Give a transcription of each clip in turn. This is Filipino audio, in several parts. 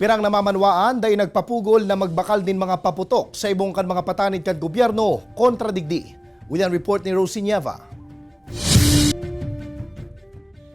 Pirang namamanwaan day nagpapugol na magbakal din mga paputok sa ibong kan mga patanid kan gobyerno kontra digdi. Uyan report ni Rosie Nieva.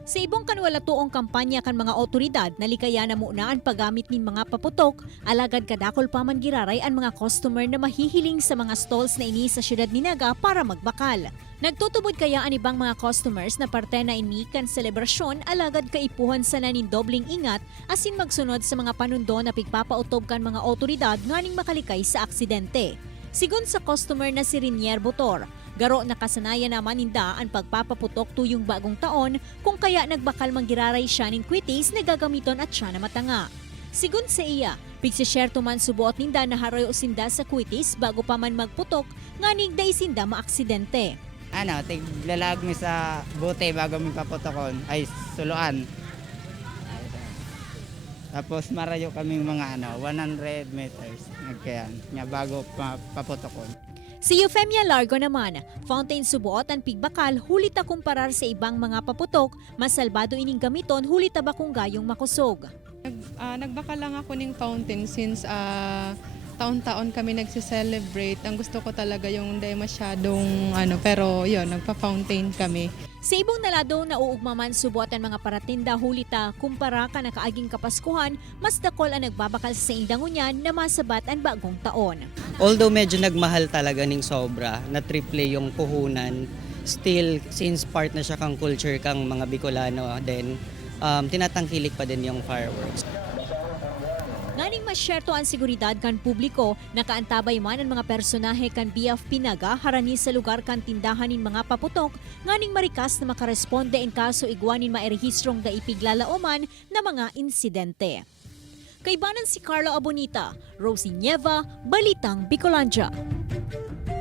Sa ibong kanwalatuong kampanya kan mga otoridad, nalikaya na muna ang paggamit nin mga paputok, alagad kadakol pa man giraray ang mga customer na mahihiling sa mga stalls na ini sa syudad ni Naga para magbakal. Nagtutubod kaya ang ibang mga customers na parte na ini kan selebrasyon, alagad kaipuhan sa nanin dobling ingat asin magsunod sa mga panundo na pigpapautob kan mga otoridad nganing makalikay sa aksidente. Sigun sa customer na si Rinier Botor, garo nakasanayan naman ninda ang pagpapaputok tuyong bagong taon kung kaya nagbakal manggiraray siya nin kwitis na gagamiton at siya na matanga. Sigun sa iya, pigsisyerto man subuot ninda na haroy o sinda sa kwitis bago pa man magputok, nganing day sinda maaksidente. Tiglalag mi sa bote bago mi paputokon, ay suluan. Tapos marayo kaming mga 100 meters nagkayan, nga bago paputokon. Si Eufemia Largo naman, fountain subuot ang pigbakal hulita kumparar sa ibang mga paputok, mas salbado ining gamiton hulita ba kung gayong makusog. Nagbakal lang ako ng fountain since taon-taon kami nagse-celebrate. Ang gusto ko talaga yung hindi masyadong pero yun, nagpa-fountain kami. Sa ibong nalado na uugmaman subuot ang mga paratinda hulita kumpara ka na kaaging kapaskuhan, mas dakol ang nagbabakal sa indangunyan na masabat ang bagong taon. Although medyo nagmahal talaga ning sobra, na triple yung puhunan, still since part na siya kang culture kang mga Bicolano, then tinatangkilik pa din yung fireworks. Nganing masyerto ang seguridad kan publiko, nakaantabay man ang mga personahe kan BFP Naga harani sa lugar kan tindahan nin mga paputok, nganing marikas na makaresponde in kaso igwanin mairehistrong da ipiglalauman na mga insidente. Kaibanan si Carlo Abonita, Rosie Nieva, Balitang Bicolandia.